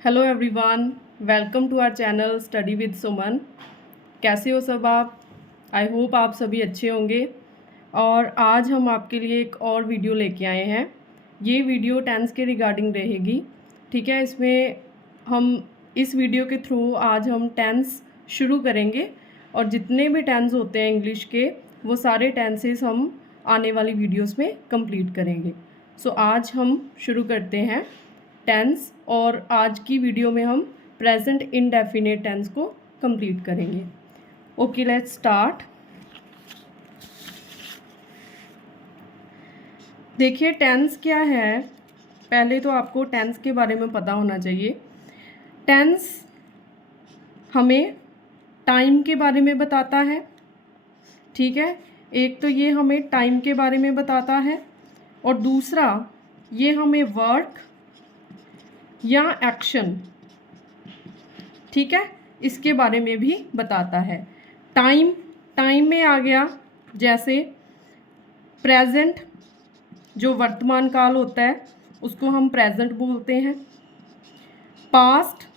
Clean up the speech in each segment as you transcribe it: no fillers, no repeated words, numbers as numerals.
Hello everyone, welcome to our channel study with Suman. कैसे हो सब आप? आई होप आप सभी अच्छे होंगे। और आज हम आपके लिए एक और वीडियो लेके आए हैं। ये वीडियो टेंस के रिगार्डिंग रहेगी, ठीक है। इसमें हम इस वीडियो के थ्रू आज हम टेंस शुरू करेंगे और जितने भी टेंस होते हैं इंग्लिश के वो सारे टेंसेस हम आने वाली वीडियोस में कंप्लीट करेंगे। सो आज हम शुरू करते हैं टेंस, और आज की वीडियो में हम प्रेजेंट इंडेफिनिट टेंस को कंप्लीट करेंगे। Okay, let's start. देखिए टेंस क्या है। पहले तो आपको टेंस के बारे में पता होना चाहिए। टेंस हमें टाइम के बारे में बताता है, ठीक है। एक तो ये हमें टाइम के बारे में बताता है और दूसरा ये हमें वर्क या एक्शन, ठीक है, इसके बारे में भी बताता है। टाइम में आ गया जैसे प्रेजेंट, जो वर्तमान काल होता है उसको हम प्रेजेंट बोलते हैं। पास्ट,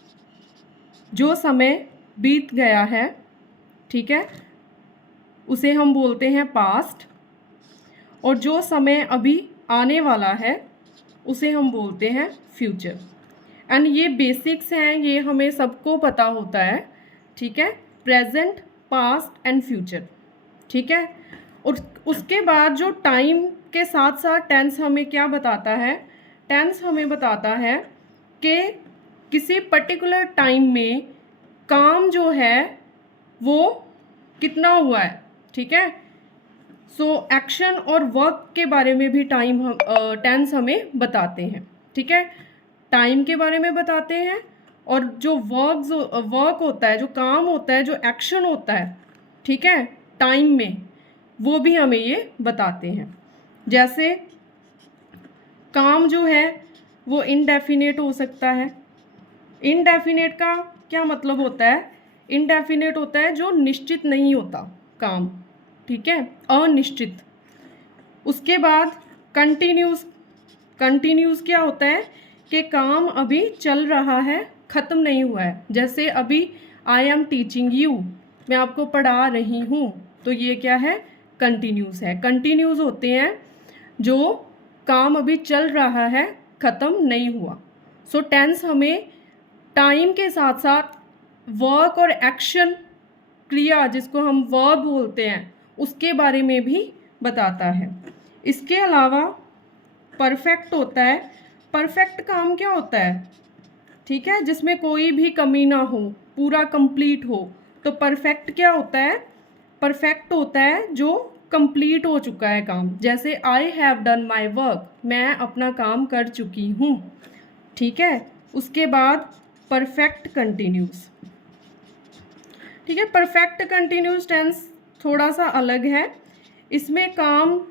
जो समय बीत गया है, ठीक है, उसे हम बोलते हैं पास्ट। और जो समय अभी आने वाला है उसे हम बोलते हैं फ्यूचर। एंड ये बेसिक्स हैं, ये हमें सबको पता होता है, ठीक है। प्रेजेंट, पास्ट एंड फ्यूचर, ठीक है। और उसके बाद जो टाइम के साथ साथ टेंस हमें क्या बताता है? टेंस हमें बताता है कि किसी पर्टिकुलर टाइम में काम जो है वो कितना हुआ है, ठीक है। सो एक्शन और वर्क के बारे में भी टेंस हमें बताते हैं, ठीक है। टाइम के बारे में बताते हैं और जो वर्क होता है, जो काम होता है, जो एक्शन होता है, ठीक है, टाइम में, वो भी हमें ये बताते हैं। जैसे काम जो है वो इनडेफिनेट हो सकता है। इनडेफिनेट का क्या मतलब होता है? इनडेफिनेट होता है जो निश्चित नहीं होता काम, ठीक है, अनिश्चित। उसके बाद कंटिन्यूस क्या होता है कि काम अभी चल रहा है, ख़त्म नहीं हुआ है। जैसे अभी आई एम टीचिंग यू, मैं आपको पढ़ा रही हूँ, तो ये क्या है? कंटिन्यूस है। कंटिन्यूस होते हैं जो काम अभी चल रहा है, ख़त्म नहीं हुआ। सो टेंस हमें टाइम के साथ साथ वर्क और एक्शन, क्रिया जिसको हम वर्ब बोलते हैं, उसके बारे में भी बताता है। इसके अलावा परफेक्ट होता है। परफेक्ट काम क्या होता है? ठीक है, जिसमें कोई भी कमी ना हो, पूरा कंप्लीट हो। तो परफेक्ट क्या होता है? परफेक्ट होता है जो कंप्लीट हो चुका है काम। जैसे I have done my work, मैं अपना काम कर चुकी हूँ, ठीक है। उसके बाद परफेक्ट कंटिन्यूस, ठीक है। परफेक्ट कंटिन्यूस टेंस थोड़ा सा अलग है। इसमें काम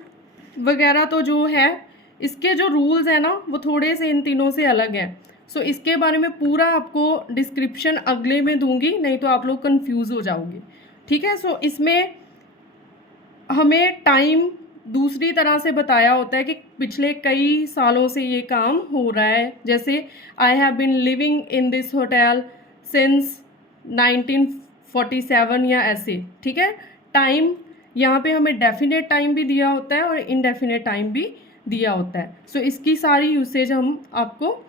वगैरह तो जो है, इसके जो रूल्स हैं ना, वो थोड़े से इन तीनों से अलग हैं। सो इसके बारे में पूरा आपको डिस्क्रिप्शन अगले में दूंगी, नहीं तो आप लोग कंफ्यूज हो जाओगे, ठीक है। सो इसमें हमें टाइम दूसरी तरह से बताया होता है कि पिछले कई सालों से ये काम हो रहा है। जैसे I have been living in this hotel since 1947 या ऐसे, ठीक है। टाइम यहाँ पे हमें डेफिनेट टाइम भी दिया होता है और इनडेफिनेट टाइम भी दिया होता है। सो इसकी सारी यूसेज हम आपको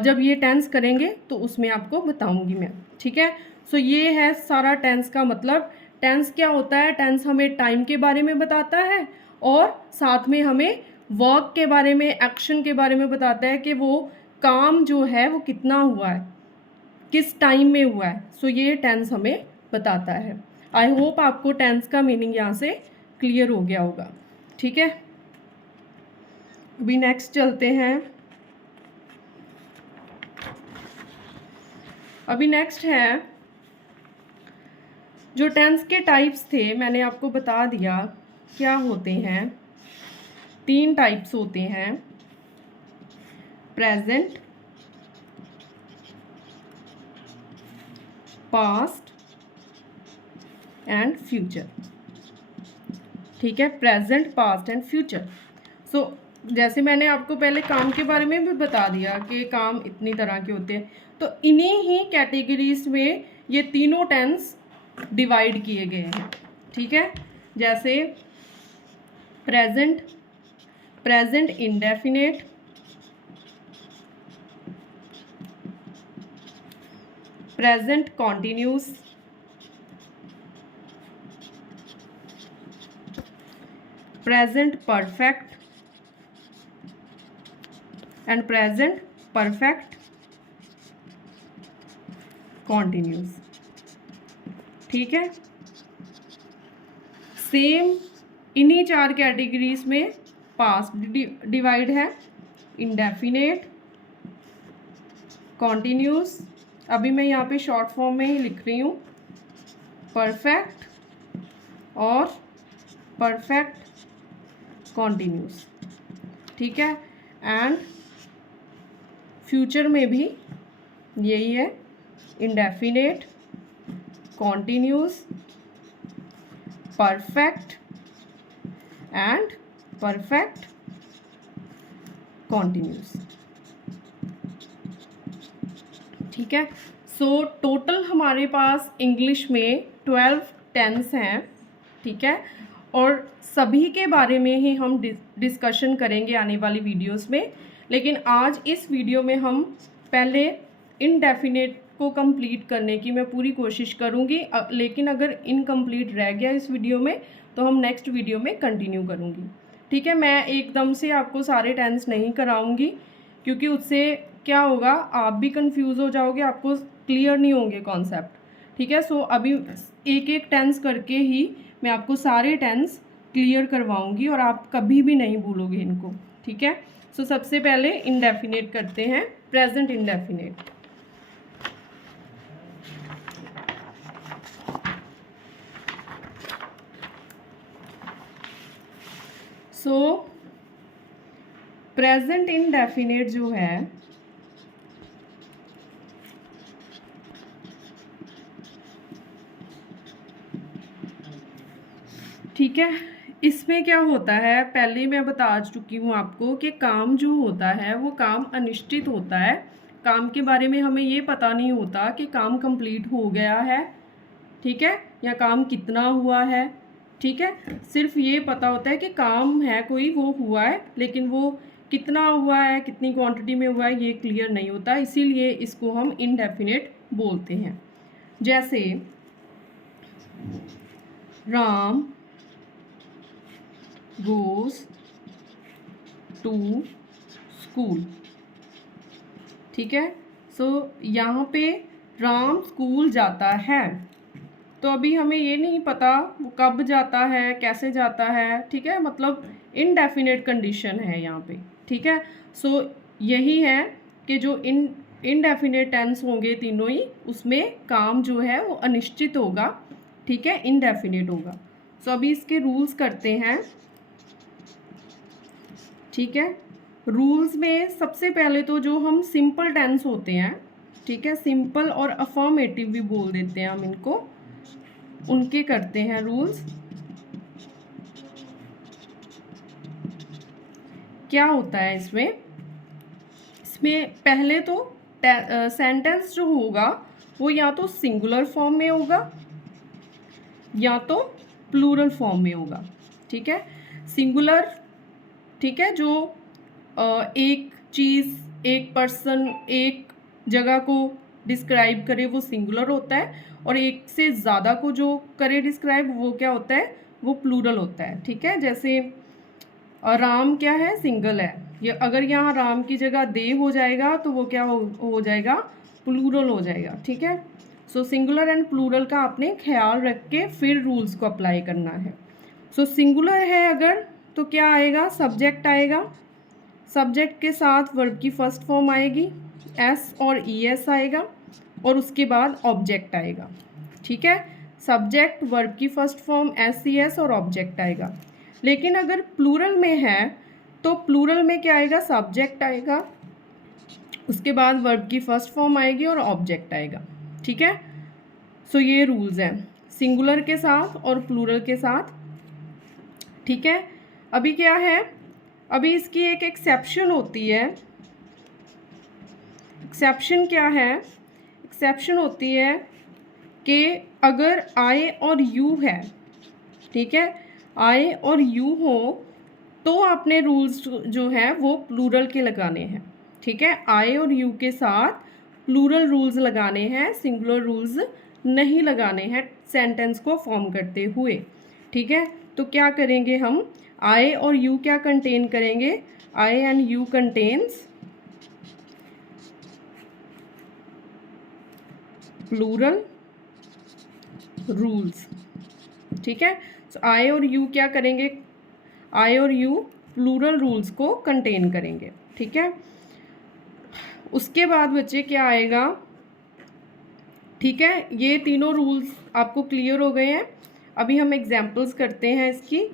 जब ये टेंस करेंगे तो उसमें आपको बताऊंगी मैं, ठीक है। सो ये है सारा टेंस का मतलब। टेंस क्या होता है? टेंस हमें टाइम के बारे में बताता है और साथ में हमें वर्क के बारे में, एक्शन के बारे में बताता है कि वो काम जो है वो कितना हुआ है, किस टाइम में हुआ है। सो ये टेंस हमें बताता है। आई होप आपको टेंस का मीनिंग यहाँ से क्लियर हो गया होगा, ठीक है। अभी नेक्स्ट चलते हैं। अभी नेक्स्ट है, जो टेंस के टाइप्स थे मैंने आपको बता दिया क्या होते हैं। 3 टाइप्स होते हैं, प्रेजेंट, पास्ट एंड फ्यूचर, ठीक है। Present, past and future. So जैसे मैंने आपको पहले काम के बारे में भी बता दिया कि काम इतनी तरह के होते हैं, तो इन्हीं ही कैटेगरीज में ये तीनों टेंस डिवाइड किए गए हैं, ठीक है। जैसे present, present indefinite, present continuous, present perfect and present perfect continuous, ठीक है। सेम इन्हीं चार कैटेगरीज में पास्ट डिवाइड है, इंडेफिनेट, कॉन्टिन्यूस, अभी मैं यहाँ पे शॉर्ट फॉर्म में ही लिख रही हूँ, परफेक्ट और परफेक्ट कॉन्टिन्यूस, ठीक है। एंड फ्यूचर में भी यही है, indefinite, continuous, perfect and perfect continuous, ठीक है। सो टोटल हमारे पास इंग्लिश में 12 टेंस हैं, ठीक है, और सभी के बारे में ही हम डिस्कशन करेंगे आने वाली वीडियोस में। लेकिन आज इस वीडियो में हम पहले इनडेफिनेट को कंप्लीट करने की मैं पूरी कोशिश करूँगी, लेकिन अगर इनकम्प्लीट रह गया इस वीडियो में तो हम नेक्स्ट वीडियो में कंटिन्यू करूँगी, ठीक है। मैं एकदम से आपको सारे टेंस नहीं कराऊँगी, क्योंकि उससे क्या होगा, आप भी कंफ्यूज हो जाओगे, आपको क्लियर नहीं होंगे कॉन्सेप्ट, ठीक है। सो अभी एक एक टेंस करके ही मैं आपको सारे टेंस क्लियर करवाऊँगी और आप कभी भी नहीं भूलोगे इनको, ठीक है। सो सबसे पहले इंडेफिनेट करते हैं, प्रेजेंट इंडेफिनेट। सो प्रेजेंट इंडेफिनेट जो है, ठीक है, इसमें क्या होता है, पहले मैं बता चुकी हूँ आपको कि काम जो होता है वो काम अनिश्चित होता है। काम के बारे में हमें ये पता नहीं होता कि काम कंप्लीट हो गया है, ठीक है, या काम कितना हुआ है, ठीक है। सिर्फ ये पता होता है कि काम है कोई, वो हुआ है, लेकिन वो कितना हुआ है, कितनी क्वांटिटी में हुआ है, ये क्लियर नहीं होता, इसीलिए इसको हम इनडेफिनेट बोलते हैं। जैसे राम goes to school, ठीक है। सो यहाँ पे राम स्कूल जाता है, तो अभी हमें ये नहीं पता वो कब जाता है, कैसे जाता है, ठीक है, मतलब इनडेफिनेट कंडीशन है यहाँ पे, ठीक है। सो यही है कि जो इनडेफिनेट टेंस होंगे तीनों ही, उसमें काम जो है वो अनिश्चित होगा, ठीक है, इनडेफिनेट होगा। सो अभी इसके रूल्स करते हैं, ठीक है। रूल्स में सबसे पहले तो जो हम सिंपल टेंस होते हैं, ठीक है, सिंपल और अफर्मेटिव भी बोल देते हैं हम इनको, उनके करते हैं रूल्स। क्या होता है इसमें, इसमें पहले तो सेंटेंस जो होगा वो या तो सिंगुलर फॉर्म में होगा या तो प्लूरल फॉर्म में होगा, ठीक है। सिंगुलर, ठीक है, जो एक चीज़, एक पर्सन, एक जगह को डिस्क्राइब करे वो सिंगुलर होता है, और एक से ज़्यादा को जो करे डिस्क्राइब वो क्या होता है, वो प्लूरल होता है, ठीक है। जैसे राम क्या है, सिंगल है, ये अगर यहाँ राम की जगह दे हो जाएगा तो वो क्या हो जाएगा, प्लूरल हो जाएगा, ठीक है। सो सिंगुलर एंड प्लूरल का आपने ख्याल रख के फिर रूल्स को अप्लाई करना है। सो सिंगुलर है अगर, तो क्या आएगा, सब्जेक्ट आएगा, सब्जेक्ट के साथ वर्ब की फर्स्ट फॉर्म आएगी, एस और ई एस आएगा, और उसके बाद ऑब्जेक्ट आएगा, ठीक है। सब्जेक्ट, वर्ब की first form, S E S और ऑब्जेक्ट आएगा। लेकिन अगर प्लूरल में है तो प्लूरल में क्या आएगा, सब्जेक्ट आएगा, उसके बाद वर्ब की फर्स्ट फॉर्म आएगी और ऑब्जेक्ट आएगा, ठीक है। सो ये रूल्स हैं सिंगुलर के साथ और प्लूरल के साथ, ठीक है। अभी क्या है, अभी इसकी एक एक्सेप्शन होती है। एक्सेप्शन क्या है? एक्सेप्शन होती है कि अगर आई और यू है, ठीक है, आई और यू हो तो आपने रूल्स जो है वो प्लूरल के लगाने हैं, ठीक है। आई और यू के साथ प्लूरल रूल्स लगाने हैं, सिंगुलर रूल्स नहीं लगाने हैं सेंटेंस को फॉर्म करते हुए, ठीक है। तो क्या करेंगे हम? आई और यू क्या कंटेन करेंगे? I and you contains plural rules, ठीक है। तो आई और यू क्या करेंगे? आई और यू प्लूरल रूल्स को कंटेन करेंगे, ठीक है। उसके बाद बच्चे क्या आएगा? ठीक है, ये तीनों रूल्स आपको क्लियर हो गए हैं। अभी हम एग्जाम्पल्स करते हैं इसकी।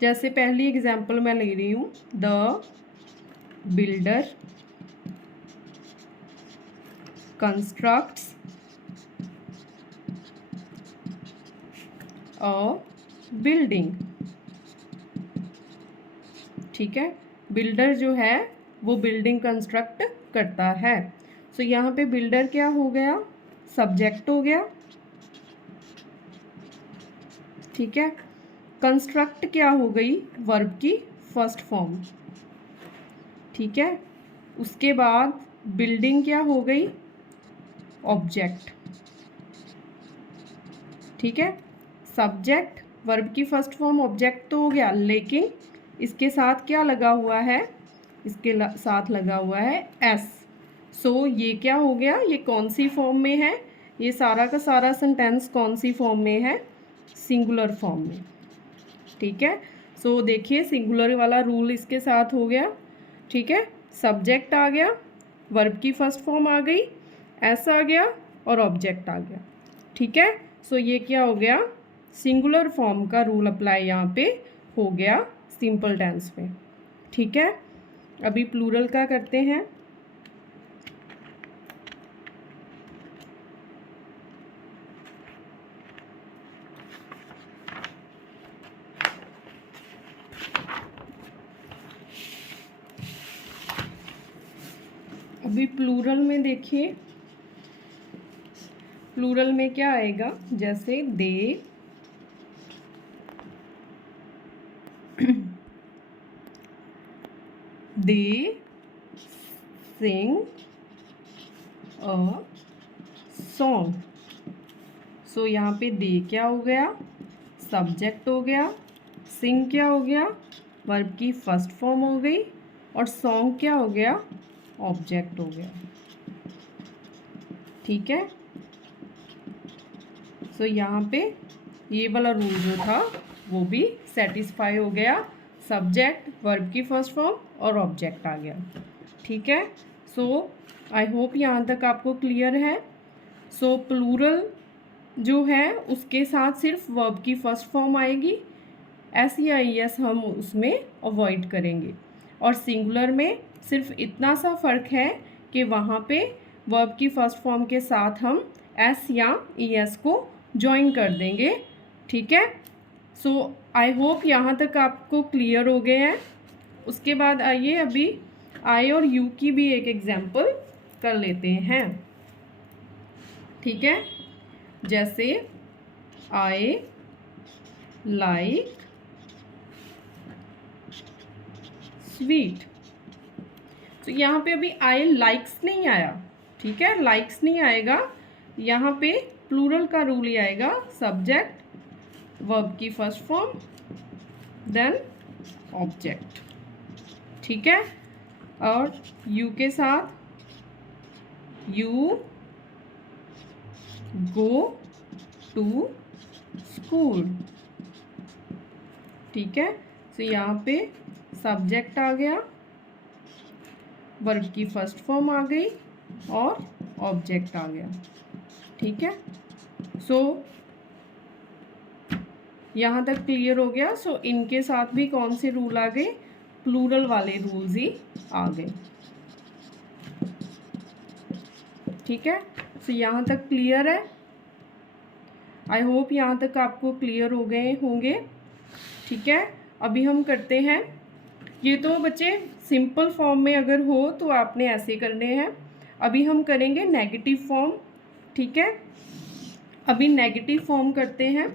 जैसे पहली एग्जाम्पल मैं ले रही हूँ, the builder constructs a building, ठीक है। बिल्डर जो है वो बिल्डिंग कंस्ट्रक्ट करता है। सो यहाँ पे बिल्डर क्या हो गया? सब्जेक्ट हो गया, ठीक है। कंस्ट्रक्ट क्या हो गई? वर्ब की फर्स्ट फॉर्म, ठीक है। उसके बाद बिल्डिंग क्या हो गई? ऑब्जेक्ट, ठीक है। सब्जेक्ट वर्ब की फर्स्ट फॉर्म ऑब्जेक्ट तो हो गया, लेकिन इसके साथ क्या लगा हुआ है? इसके साथ लगा हुआ है एस। सो ये क्या हो गया? ये कौन सी फॉर्म में है? ये सारा का सारा सेंटेंस कौन सी फॉर्म में है? सिंगुलर फॉर्म में, ठीक है। सो देखिए सिंगुलर वाला रूल इसके साथ हो गया, ठीक है। सब्जेक्ट आ गया, वर्ब की फर्स्ट फॉर्म आ गई, एस आ गया और ऑब्जेक्ट आ गया, ठीक है। सो ये क्या हो गया? सिंगुलर फॉर्म का रूल अप्लाई यहाँ पे हो गया सिंपल टेंस में, ठीक है। अभी प्लूरल का करते हैं। अभी प्लूरल में देखिए, प्लूरल में क्या आएगा? जैसे दे दे सिंग अ सॉन्ग। सो यहाँ पे दे क्या हो गया? सब्जेक्ट हो गया। सिंग क्या हो गया? वर्ब की फर्स्ट फॉर्म हो गई। और सॉन्ग क्या हो गया? ऑब्जेक्ट हो गया, ठीक है। सो यहाँ पे ये वाला रूल जो था वो भी सेटिस्फाई हो गया। सब्जेक्ट वर्ब की फर्स्ट फॉर्म और ऑब्जेक्ट आ गया, ठीक है। सो आई होप यहाँ तक आपको क्लियर है। सो प्लूरल जो है उसके साथ सिर्फ वर्ब की फर्स्ट फॉर्म आएगी, एस या ई एस हम उसमें अवॉइड करेंगे। और सिंगुलर में सिर्फ इतना सा फ़र्क है कि वहाँ पे वर्ब की फर्स्ट फॉर्म के साथ हम एस या ई एस को ज्वाइन कर देंगे, ठीक है। सो आई होप यहाँ तक आपको क्लियर हो गए हैं। उसके बाद आइए अभी आई और यू की भी एक एग्जाम्पल कर लेते हैं, ठीक है। जैसे आई लाइक स्वीट। तो यहाँ पे अभी आई लाइक्स नहीं आया, ठीक है, लाइक्स नहीं आएगा। यहाँ पे प्लूरल का रूल ही आएगा, सब्जेक्ट वर्ब की फर्स्ट फॉर्म देन ऑब्जेक्ट, ठीक है। और यू के साथ यू गो टू स्कूल, ठीक है। तो यहाँ पे सब्जेक्ट आ गया, वर्ब की फर्स्ट फॉर्म आ गई और ऑब्जेक्ट आ गया, ठीक है। सो यहाँ तक क्लियर हो गया। सो इनके साथ भी कौन से रूल आ गए? प्लूरल वाले रूल्स ही आ गए, ठीक है। सो यहाँ तक क्लियर है। आई होप यहाँ तक आपको क्लियर हो गए होंगे। ठीक है, अभी हम करते हैं, ये तो बच्चे सिंपल फॉर्म में अगर हो तो आपने ऐसे करने हैं। अभी हम करेंगे नेगेटिव फॉर्म। ठीक है, अभी नेगेटिव फॉर्म करते हैं।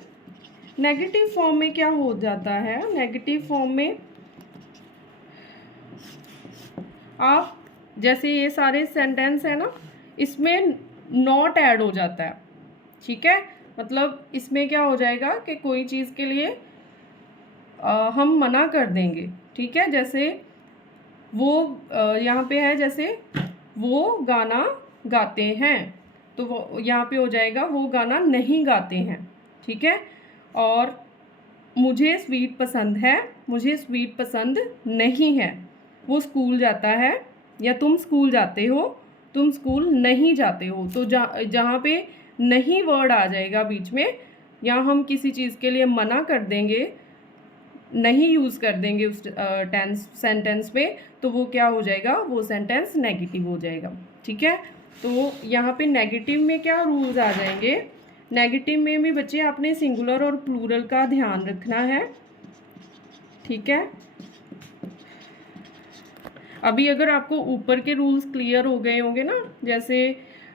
नेगेटिव फॉर्म में क्या हो जाता है, नेगेटिव फॉर्म में आप जैसे ये सारे सेंटेंस है ना, इसमें नॉट ऐड हो जाता है। ठीक है, मतलब इसमें क्या हो जाएगा कि कोई चीज़ के लिए हम मना कर देंगे। ठीक है, जैसे वो यहाँ पे है, जैसे वो गाना गाते हैं, तो वो यहाँ पे हो जाएगा वो गाना नहीं गाते हैं। ठीक है, और मुझे स्वीट पसंद है, मुझे स्वीट पसंद नहीं है। वो स्कूल जाता है, या तुम स्कूल जाते हो, तुम स्कूल नहीं जाते हो। तो जहाँ पे नहीं वर्ड आ जाएगा बीच में, या हम किसी चीज़ के लिए मना कर देंगे, नहीं यूज़ कर देंगे उस सेंटेंस में, तो वो क्या हो जाएगा, वो सेंटेंस नेगेटिव हो जाएगा। ठीक है, तो यहाँ पे नेगेटिव में क्या रूल्स आ जाएंगे, नेगेटिव में भी बच्चे आपने सिंगुलर और प्लूरल का ध्यान रखना है। ठीक है, अभी अगर आपको ऊपर के रूल्स क्लियर हो गए होंगे ना, जैसे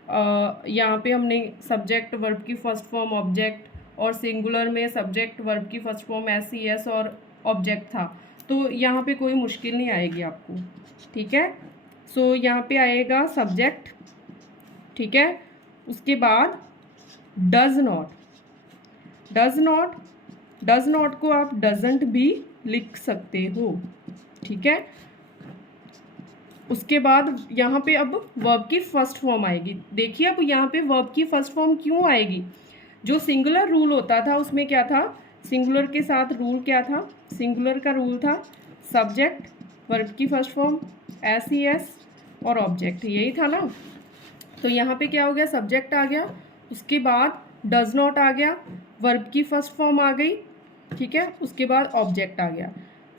यहाँ पे हमने सब्जेक्ट वर्ब की फर्स्ट फॉर्म ऑब्जेक्ट, और सिंगुलर में सब्जेक्ट वर्ब की फर्स्ट फॉर्म एस और ऑब्जेक्ट था, तो यहाँ पे कोई मुश्किल नहीं आएगी आपको। ठीक है, सो यहाँ पे आएगा सब्जेक्ट। ठीक है, उसके बाद does not, does not, does not को आप डजंट भी लिख सकते हो। ठीक है, उसके बाद यहाँ पे अब वर्ब की फर्स्ट फॉर्म आएगी। देखिए अब यहाँ पे वर्ब की फर्स्ट फॉर्म क्यों आएगी, जो सिंगुलर रूल होता था उसमें क्या था, सिंगुलर के साथ रूल क्या था, सिंगुलर का रूल था सब्जेक्ट वर्ब की फर्स्ट फॉर्म एस और ऑब्जेक्ट, यही था ना। तो यहाँ पे क्या हो गया, सब्जेक्ट आ गया, उसके बाद डज नॉट आ गया, वर्ब की फर्स्ट फॉर्म आ गई। ठीक है, उसके बाद ऑब्जेक्ट आ गया,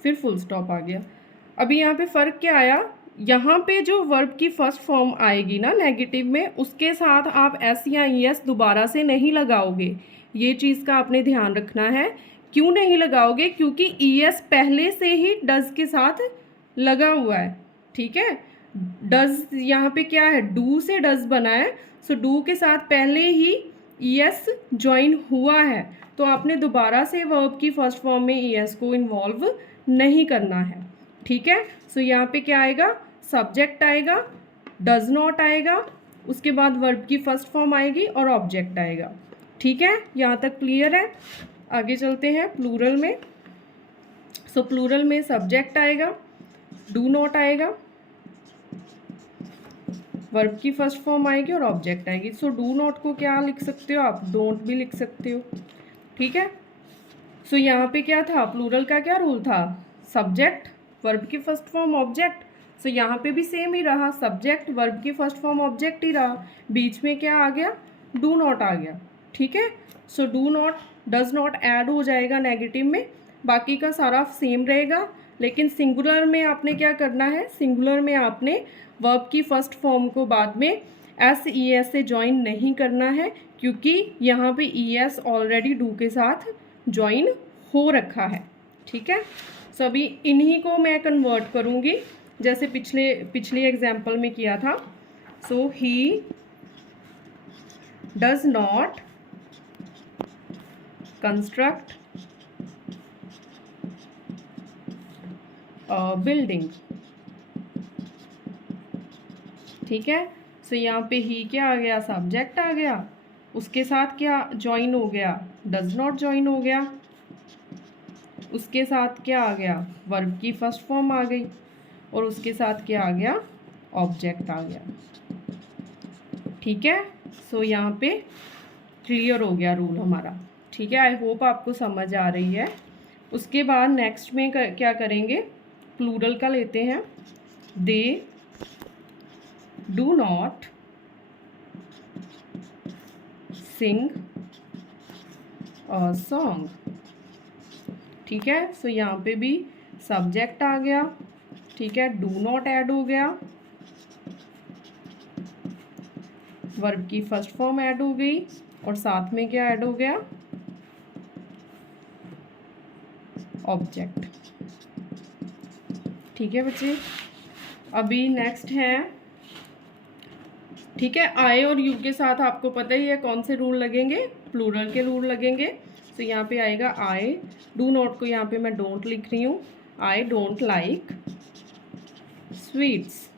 फिर फुल स्टॉप आ गया। अभी यहाँ पे फ़र्क क्या आया, यहाँ पे जो वर्ब की फर्स्ट फॉर्म आएगी ना नेगेटिव में, उसके साथ आप एस या एस दोबारा से नहीं लगाओगे। ये चीज़ का आपने ध्यान रखना है। क्यों नहीं लगाओगे, क्योंकि एस पहले से ही डज के साथ लगा हुआ है। ठीक है, डज यहाँ पे क्या है, डू से डज बना है, सो डू के साथ पहले ही एस ज्वाइन हुआ है, तो आपने दोबारा से वर्ब की फर्स्ट फॉर्म में एस को इन्वॉल्व नहीं करना है। ठीक है, सो यहाँ पे क्या आएगा, सब्जेक्ट आएगा, डज नॉट आएगा, उसके बाद वर्ब की फर्स्ट फॉर्म आएगी और ऑब्जेक्ट आएगा। ठीक है, यहाँ तक क्लियर है। आगे चलते हैं प्लूरल में। सो प्लूरल में सब्जेक्ट आएगा, डू नॉट आएगा, वर्ब की फर्स्ट फॉर्म आएगी और ऑब्जेक्ट आएगी। सो डू नॉट को क्या लिख सकते हो आप, डोंट भी लिख सकते हो। ठीक है, सो यहाँ पे क्या था, प्लूरल का क्या रूल था, सब्जेक्ट वर्ब की फर्स्ट फॉर्म ऑब्जेक्ट। सो यहाँ पे भी सेम ही रहा, सब्जेक्ट वर्ब की फर्स्ट फॉर्म ऑब्जेक्ट ही रहा, बीच में क्या आ गया, डू नॉट आ गया। ठीक है, so do not does not add हो जाएगा नेगेटिव में, बाकी का सारा सेम रहेगा। लेकिन सिंगुलर में आपने क्या करना है, सिंगुलर में आपने वर्ब की फर्स्ट फॉर्म को बाद में एस ई एस से ज्वाइन नहीं करना है, क्योंकि यहाँ पे ई एस ऑलरेडी डू के साथ ज्वाइन हो रखा है। ठीक है, सो अभी इन्हीं को मैं कन्वर्ट करूँगी जैसे पिछले एग्जाम्पल में किया था। So he does not construct building. ठीक है, सो यहाँ पे ही क्या आ गया, सब्जेक्ट आ गया, उसके साथ क्या ज्वाइन हो गया, डज नॉट ज्वाइन हो गया, उसके साथ क्या आ गया, वर्ब की फर्स्ट फॉर्म आ गई, और उसके साथ क्या आ गया, ऑब्जेक्ट आ गया। ठीक है, सो यहाँ पे क्लियर हो गया रूल हमारा। ठीक है, आई होप आपको समझ आ रही है। उसके बाद नेक्स्ट में क्या करेंगे, प्लूरल का लेते हैं। They do not sing a song. ठीक है, सो यहाँ पे भी सब्जेक्ट आ गया। ठीक है, डू नॉट ऐड हो गया, वर्ब की फर्स्ट फॉर्म ऐड हो गई, और साथ में क्या ऐड हो गया, ऑब्जेक्ट। ठीक है बच्चे, अभी नेक्स्ट है, ठीक है, आई और यू के साथ आपको पता ही है कौन से रूल लगेंगे, प्लूरल के रूल लगेंगे। तो यहाँ पे आएगा आई, डू नॉट को यहाँ पे मैं डोंट लिख रही हूँ, आई डोंट लाइक स्वीट्स।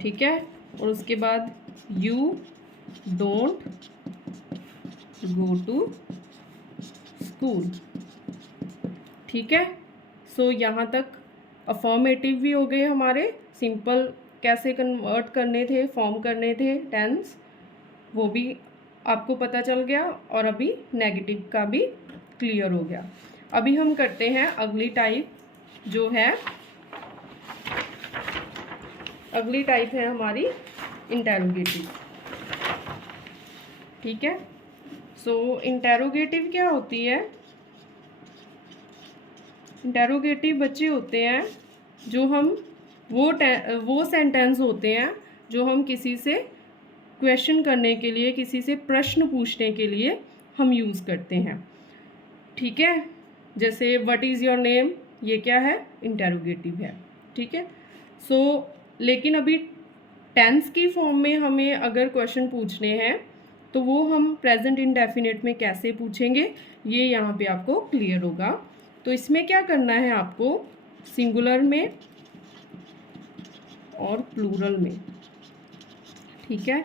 ठीक है, और उसके बाद you don't go to school. ठीक है, सो यहाँ तक अफर्मेटिव भी हो गए हमारे, सिंपल कैसे कन्वर्ट करने थे, फॉर्म करने थे टेंस, वो भी आपको पता चल गया, और अभी नेगेटिव का भी क्लियर हो गया। अभी हम करते हैं अगली टाइप, जो है अगली टाइप है हमारी इंटेरोगेटिव। ठीक है, सो इंटेरोगेटिव क्या होती है, इंटेरोगेटिव बच्चे होते हैं जो हम वो सेंटेंस होते हैं जो हम किसी से क्वेश्चन करने के लिए, किसी से प्रश्न पूछने के लिए हम यूज़ करते हैं। ठीक है, जैसे व्हाट इज़ योर नेम, ये क्या है, इंटेरोगेटिव है। ठीक है, सो लेकिन अभी टेंस की फॉर्म में हमें अगर क्वेश्चन पूछने हैं तो वो हम प्रेजेंट इंडेफिनिट में कैसे पूछेंगे, ये यहाँ पे आपको क्लियर होगा। तो इसमें क्या करना है आपको, सिंगुलर में और प्लूरल में। ठीक है,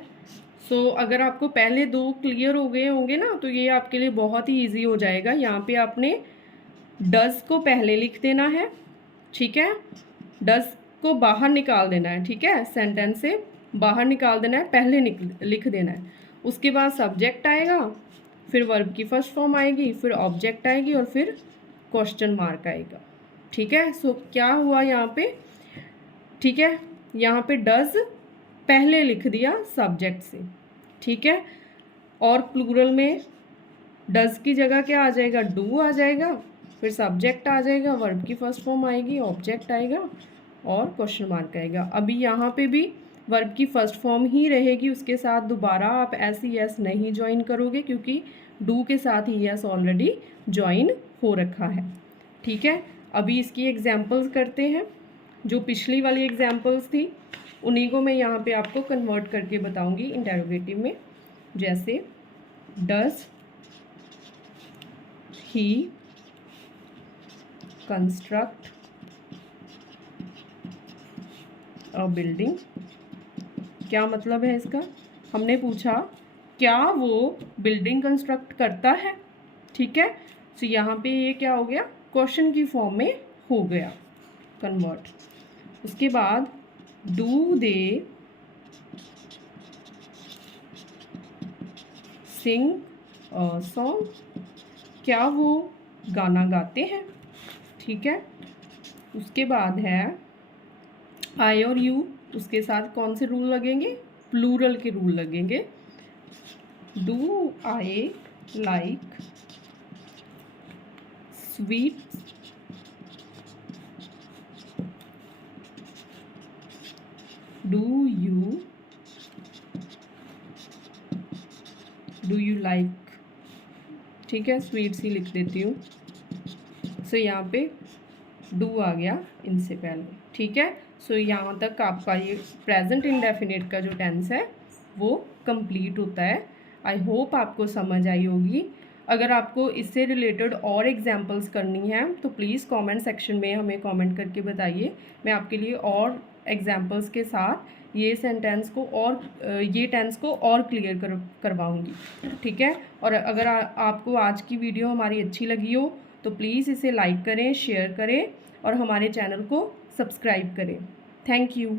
सो अगर आपको पहले दो क्लियर हो गए होंगे ना, तो ये आपके लिए बहुत ही इजी हो जाएगा। यहाँ पे आपने डज को पहले लिख देना है। ठीक है, डज को बाहर निकाल देना है। ठीक है, सेंटेंस से बाहर निकाल देना है, पहले लिख देना है। उसके बाद सब्जेक्ट आएगा, फिर वर्ब की फर्स्ट फॉर्म आएगी, फिर ऑब्जेक्ट आएगी, और फिर क्वेश्चन मार्क आएगा। ठीक है, सो क्या हुआ यहाँ पे, ठीक है, यहाँ पे डज पहले लिख दिया सब्जेक्ट से। ठीक है, और प्लूरल में डज की जगह क्या आ जाएगा, डू आ जाएगा, फिर सब्जेक्ट आ जाएगा, वर्ब की फर्स्ट फॉर्म आएगी, ऑब्जेक्ट आएगा, और क्वेश्चन मार्क आएगा। अभी यहाँ पे भी वर्ब की फर्स्ट फॉर्म ही रहेगी, उसके साथ दोबारा आप ऐसी यस नहीं ज्वाइन करोगे, क्योंकि डू के साथ ही यस ऑलरेडी ज्वाइन हो रखा है। ठीक है, अभी इसकी एग्जाम्पल्स करते हैं। जो पिछली वाली एग्जाम्पल्स थी उन्हीं को मैं यहाँ पे आपको कन्वर्ट करके बताऊंगी इंटेरोगेटिव में। जैसे does he construct a building. क्या मतलब है इसका, हमने पूछा क्या वो बिल्डिंग कंस्ट्रक्ट करता है। ठीक है, तो यहाँ पे ये क्या हो गया, क्वेश्चन की फॉर्म में हो गया कन्वर्ट। उसके बाद do they Singh a song, क्या वो गाना गाते हैं। ठीक है, उसके बाद है आई और यू, उसके साथ कौन से रूल लगेंगे, प्लूरल के रूल लगेंगे। Do I like sweets, do you like, ठीक है, स्वीट्स ही लिख देती हूँ। सो यहाँ पे डू आ गया इनसे पहले। ठीक है, सो यहाँ तक आपका ये प्रेजेंट इंडेफिनिट का जो टेंस है वो कंप्लीट होता है। आई होप आपको समझ आई होगी। अगर आपको इससे रिलेटेड और एग्जांपल्स करनी है तो प्लीज़ कमेंट सेक्शन में हमें कमेंट करके बताइए, मैं आपके लिए और एग्जांपल्स के साथ ये सेंटेंस को और ये टेंस को और क्लियर करवाऊँगी। ठीक है, और अगर आपको आज की वीडियो हमारी अच्छी लगी हो तो प्लीज़ इसे लाइक करें, शेयर करें और हमारे चैनल को सब्सक्राइब करें। Thank you.